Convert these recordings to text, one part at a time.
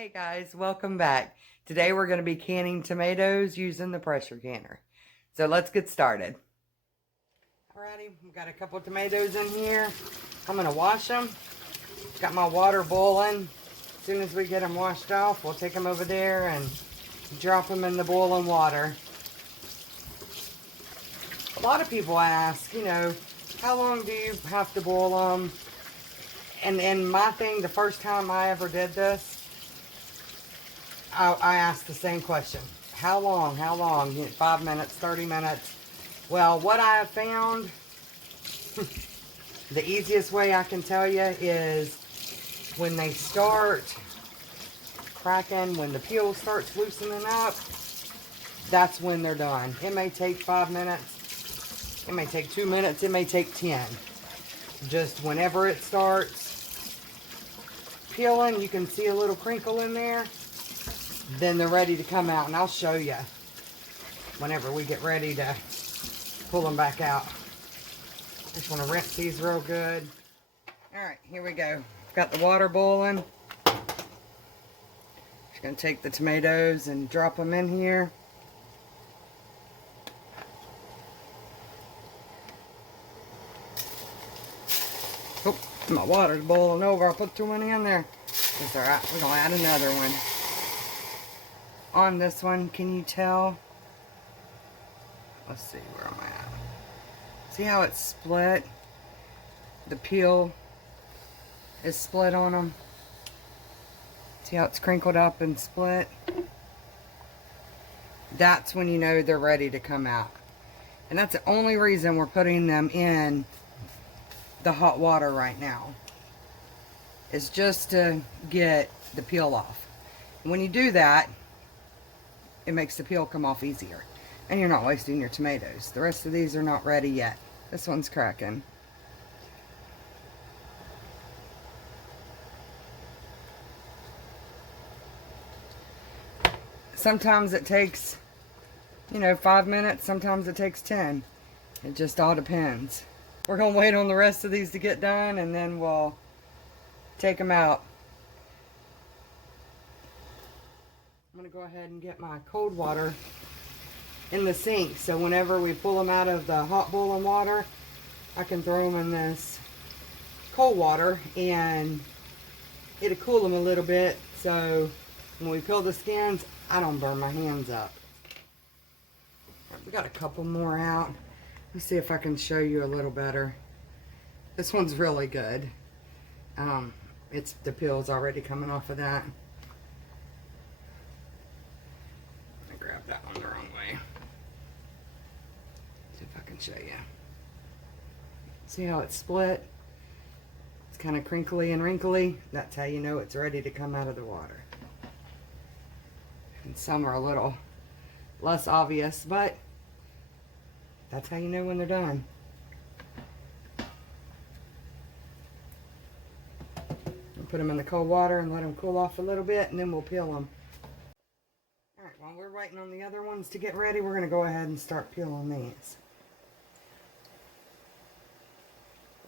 Hey guys, welcome back. Today we're going to be canning tomatoes using the pressure canner. So let's get started. Alrighty, we've got a couple of tomatoes in here. I'm going to wash them. Got my water boiling. As soon as we get them washed off, we'll take them over there and drop them in the boiling water. A lot of people ask, how long do you have to boil them? And my thing, the first time I ever did this, I asked the same question. How long? 5 minutes, 30 minutes? Well, what I have found, the easiest way I can tell you is when they start cracking, when the peel starts loosening up, that's when they're done. It may take 5 minutes. It may take 2 minutes. It may take 10. Just whenever it starts peeling, you can see a little crinkle in there. Then they're ready to come out, and I'll show you whenever we get ready to pull them back out. Just want to rinse these real good. Alright, here we go. Got the water boiling. Just going to take the tomatoes and drop them in here. Oh, my water's boiling over. I'll put too many in there. It's alright. We're going to add another one. On this one, can you tell? Let's see, where am I at? See how it's split? The peel is split on them. See how it's crinkled up and split? That's when you know they're ready to come out. And that's the only reason we're putting them in the hot water right now. Is just to get the peel off. And when you do that, it makes the peel come off easier. And you're not wasting your tomatoes. The rest of these are not ready yet. This one's cracking. Sometimes it takes, 5 minutes. Sometimes it takes 10. It just all depends. We're going to wait on the rest of these to get done, and then we'll take them out. I'm going to go ahead and get my cold water in the sink, so whenever we pull them out of the hot boiling water, I can throw them in this cold water and it'll cool them a little bit, so when we peel the skins, I don't burn my hands up. We got a couple more out. Let me see if I can show you a little better. This one's really good. It's the peel's already coming off of that. Grab that one the wrong way. See if I can show you. See how it's split? It's kind of crinkly and wrinkly. That's how you know it's ready to come out of the water. And some are a little less obvious, but that's how you know when they're done. We'll put them in the cold water and let them cool off a little bit, and then we'll peel them. Alright, while we're waiting on the other ones to get ready, we're going to go ahead and start peeling these.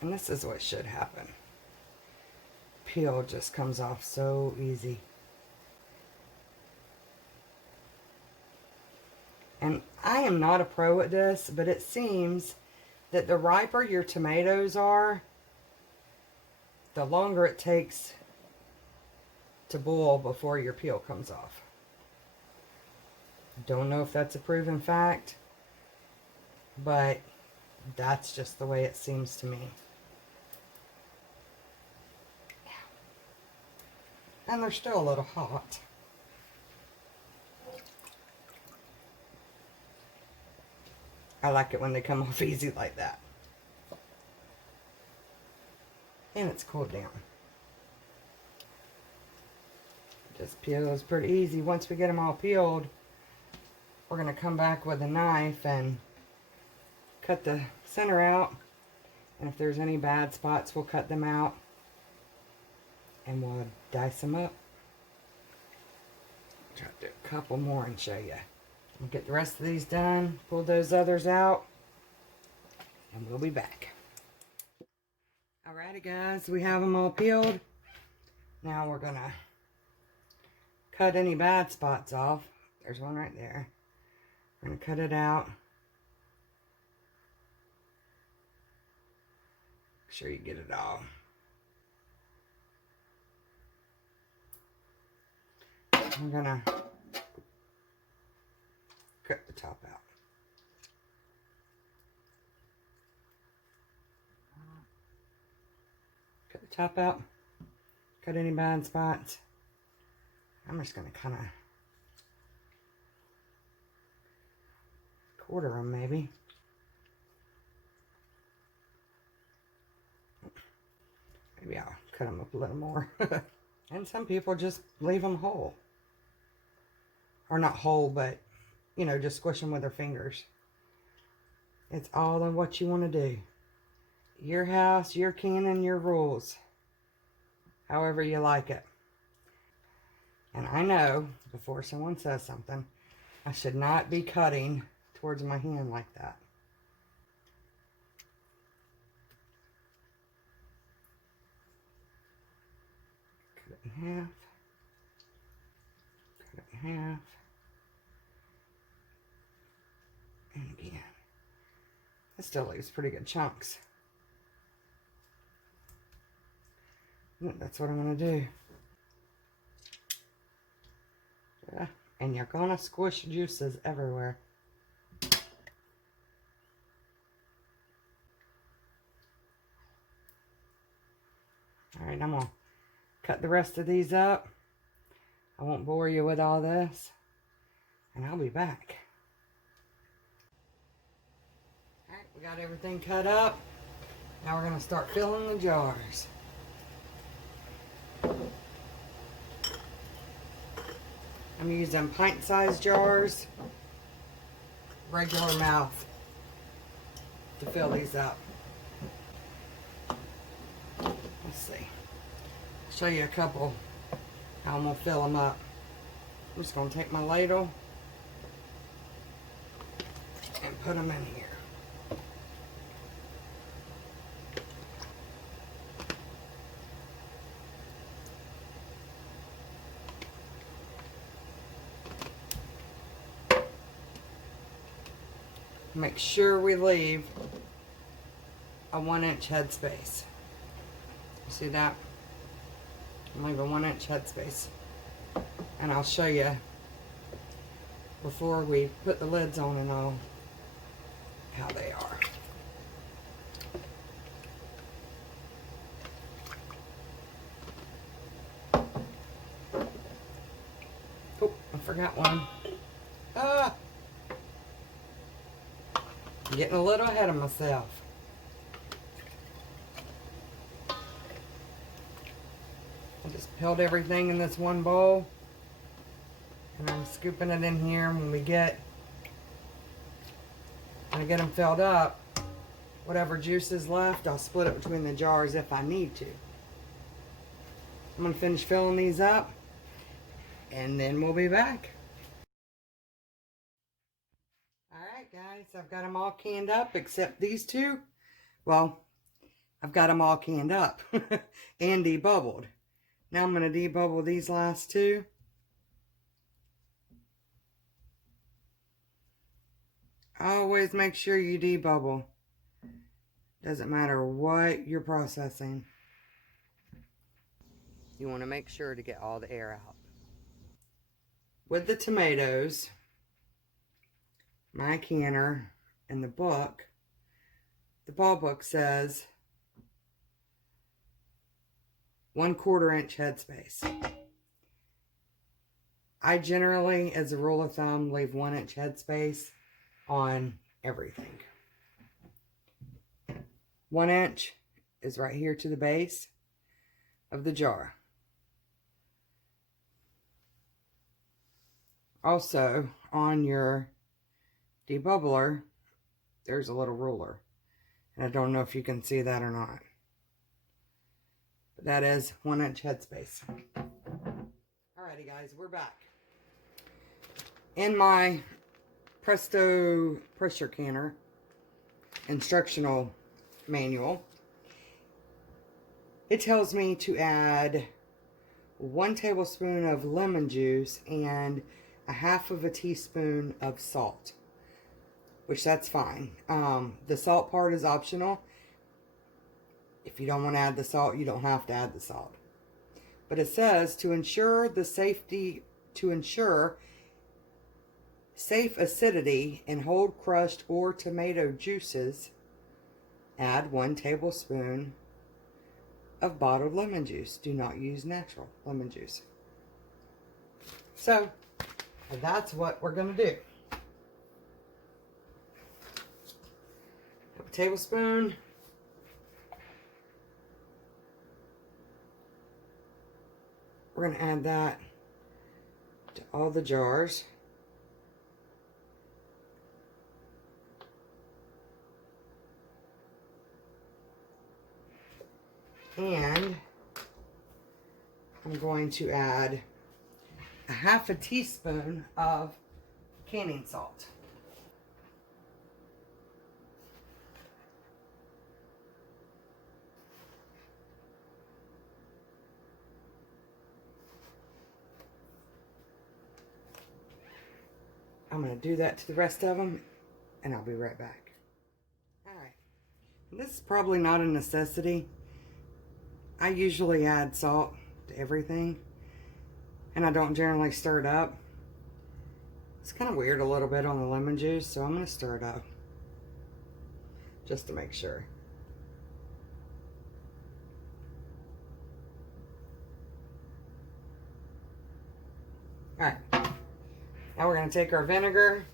And this is what should happen. Peel just comes off so easy. And I am not a pro at this, but it seems that the riper your tomatoes are, the longer it takes to boil before your peel comes off. Don't know if that's a proven fact, but that's just the way it seems to me. And they're still a little hot. I like it when they come off easy like that. And it's cooled down. Just peels pretty easy. Once we get them all peeled, we're going to come back with a knife and cut the center out. And if there's any bad spots, we'll cut them out. And we'll dice them up. Try to do a couple more and show you. We'll get the rest of these done, pull those others out, and we'll be back. Alrighty guys, we have them all peeled. Now we're going to cut any bad spots off. There's one right there. I'm going to cut it out. Make sure you get it all. I'm going to cut the top out. Cut the top out. Cut any bad spots. I'm just going to kind of quarter them maybe. Maybe I'll cut them up a little more. And some people just leave them whole. Or not whole, but, you know, just squish them with their fingers. It's all on what you want to do. Your house, your cannon, your rules. However you like it. And I know, before someone says something, I should not be cutting towards my hand like that. Cut it in half. Cut it in half. And again. It still leaves pretty good chunks. That's what I'm going to do. Yeah. And you're going to squish juices everywhere. Alright, I'm going to cut the rest of these up. I won't bore you with all this. And I'll be back. Alright, we got everything cut up. Now we're going to start filling the jars. I'm using pint-sized jars, regular mouth, to fill these up. Let's see. I'll show you a couple how I'm going to fill them up. I'm just going to take my ladle and put them in here. Make sure we leave a 1-inch headspace. See that? Leave a 1-inch headspace. And I'll show you before we put the lids on and all how they are. Oh, I forgot one. Ah! I'm getting a little ahead of myself. I just peeled everything in this one bowl. And I'm scooping it in here. When I get them filled up, whatever juice is left, I'll split it between the jars if I need to. I'm going to finish filling these up, and then we'll be back. Alright guys, I've got them all canned up except these two. Well, I've got them all canned up and debubbled. Now I'm going to debubble these last two. Always make sure you debubble. Doesn't matter what you're processing. You want to make sure to get all the air out. With the tomatoes, my canner in the book, the ball book says 1/4 inch headspace. I generally, as a rule of thumb, leave 1-inch headspace on everything. 1 inch is right here to the base of the jar. Also, on your debubbler, there's a little ruler. And I don't know if you can see that or not. But that is 1-inch headspace. Alrighty guys, we're back. In my Presto pressure canner instructional manual, it tells me to add 1 tablespoon of lemon juice, and a half of a teaspoon of salt, which that's fine. The salt part is optional. If you don't want to add the salt, you don't have to add the salt. But it says to ensure safe acidity and hold crushed or tomato juices, add 1 tablespoon of bottled lemon juice. Do not use natural lemon juice. So that's what we're going to do. A tablespoon. We're going to add that to all the jars. And I'm going to add a half a teaspoon of canning salt. I'm going to do that to the rest of them, and I'll be right back. Alright, this is probably not a necessity. I usually add salt to everything, and I don't generally stir it up. It's kind of weird a little bit on the lemon juice, so I'm going to stir it up just to make sure. Alright, now we're going to take our vinegar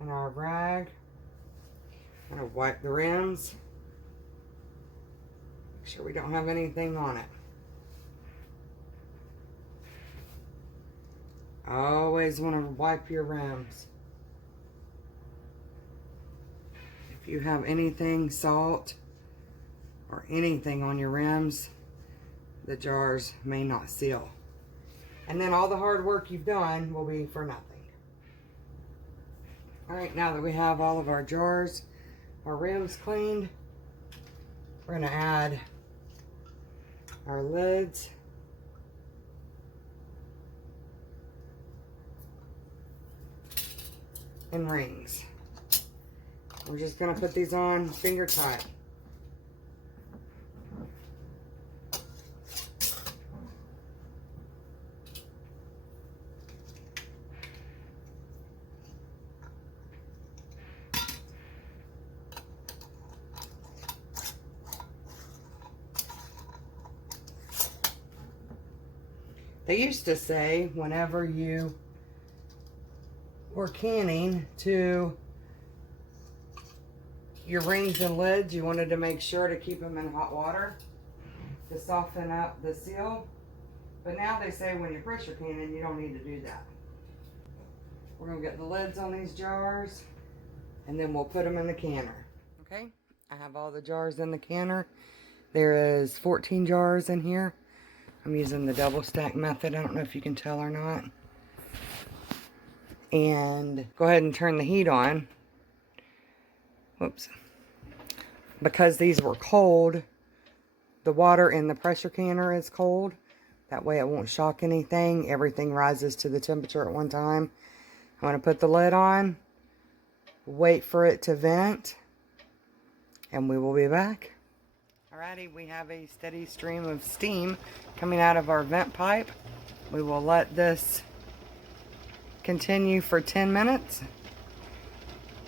and our rag. I'm going to wipe the rims. Make sure we don't have anything on it. Always want to wipe your rims. If you have anything, salt or anything on your rims, the jars may not seal. And then all the hard work you've done will be for nothing. Alright, now that we have all of our jars, our rims cleaned, we're going to add our lids. And rings. We're just going to put these on finger tight. They used to say whenever you were canning to your rings and lids, you wanted to make sure to keep them in hot water to soften up the seal. But now they say when you're pressure canning, you don't need to do that. We're going to get the lids on these jars, and then we'll put them in the canner. Okay, I have all the jars in the canner. There is 14 jars in here. I'm using the double stack method. I don't know if you can tell or not. And go ahead and turn the heat on. Whoops. Because these were cold, the water in the pressure canner is cold. That way it won't shock anything. Everything rises to the temperature at one time. I'm going to put the lid on, wait for it to vent, and we will be back. Alrighty, we have a steady stream of steam coming out of our vent pipe. We will let this continue for 10 minutes,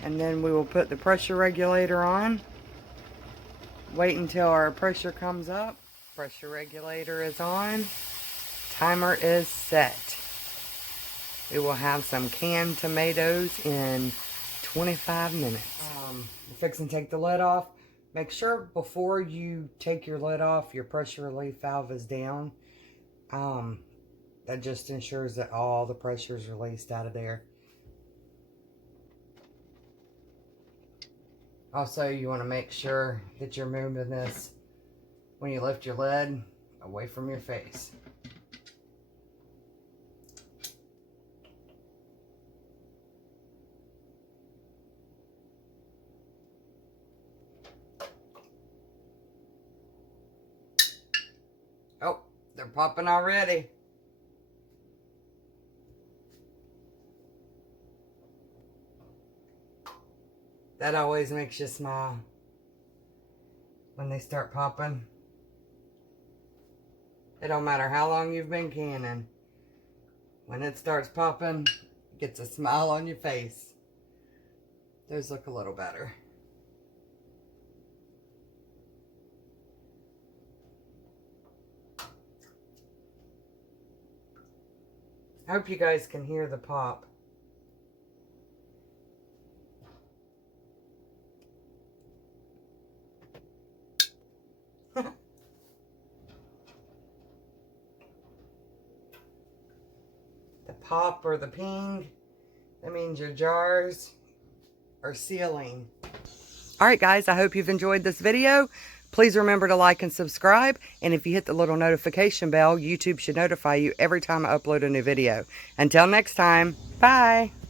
and then we will put the pressure regulator on. Wait until our pressure comes up. Pressure regulator is on. Timer is set. We will have some canned tomatoes in 25 minutes. We'll fix and take the lid off. Make sure before you take your lid off, your pressure relief valve is down. That just ensures that all the pressure is released out of there. Also, you want to make sure that you're moving this when you lift your lid away from your face. Oh, the They're popping already. That always makes you smile when they start popping. It don't matter how long you've been canning. When it starts popping, it gets a smile on your face. Those look a little better. I hope you guys can hear the pop. The pop or the ping, that means your jars are sealing. Alright guys, I hope you've enjoyed this video. Please remember to like and subscribe. And if you hit the little notification bell, YouTube should notify you every time I upload a new video. Until next time, bye!